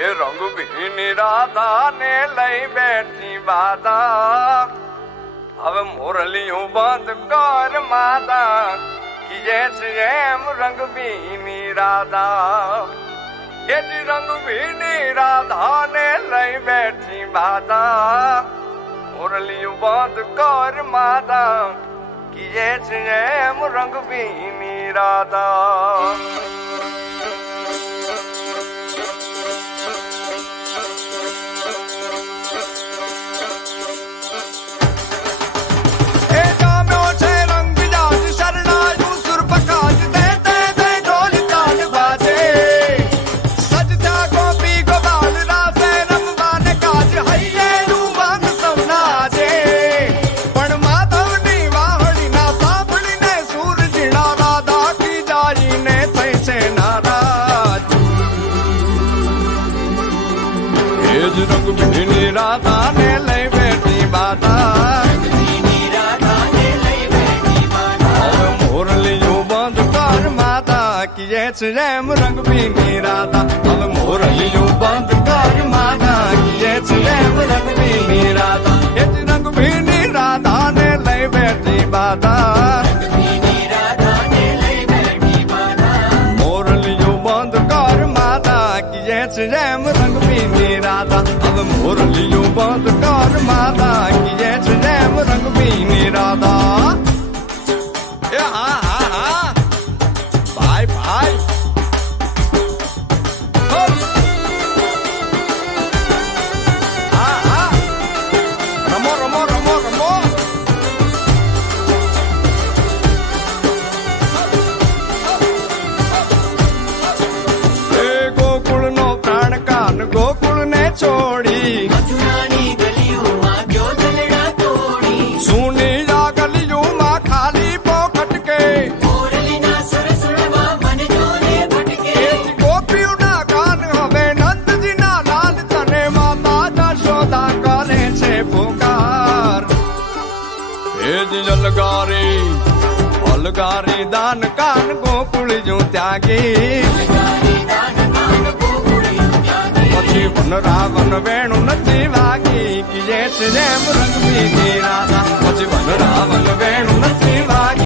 એ રંગભીની રાધાને લઈ બેઠી બાધા હવે મોરલીયું બંધ કર માતા કીજે છે એમ રંગભીની રાધા એ રંગભીની રાધાને લઈ બેઠી બાધા મોરલીયું બંધ કર માતા કીજે છે એમ રંગભીની રાધા રંગભીની રાધાને લઈ બેઠી બાધા મોરલીયું બંધ કર માતા કીએ છે એમ રંગભીની રાધા હવે મોરલીયું બંધ કર માતા કીએ છે એમ રંગભીની રાધા એ રંગભીની રાધાને લઈ બેઠી બાધા મોરલીયું બંધ કર માતા કીએ છે એમ રંગભીની રાધા હવે મોરલીયું બંધ કર માતા કીએ છે એમ રંગભીની રાધા એ હા હા હા ભાઈ ભાઈ હા હા રમો રમો રમો રમો એ ગોકુળનો પ્રાણ કાન ગોકુળ ને છોડી મથુરાની ગલીઓમાં ગયો જલડા તોડી સુની આ ગલીઓમાં ખાલી પોખટ કે મોરલીના સરસુરમાં મન જોને ભટકે ગોપીઓના કાન હવે નંદજીના લાલ તને માતા જશોદા કરે છે પુકાર એ જ અલગારી દાન કાન ગોકુળ જો ત્યાગી પછી વન રાવણ વેણું નથી વાગી કીએ છે જેમ રંગભીની રાધા પછી વન રાવણ વેણું નથી વાગી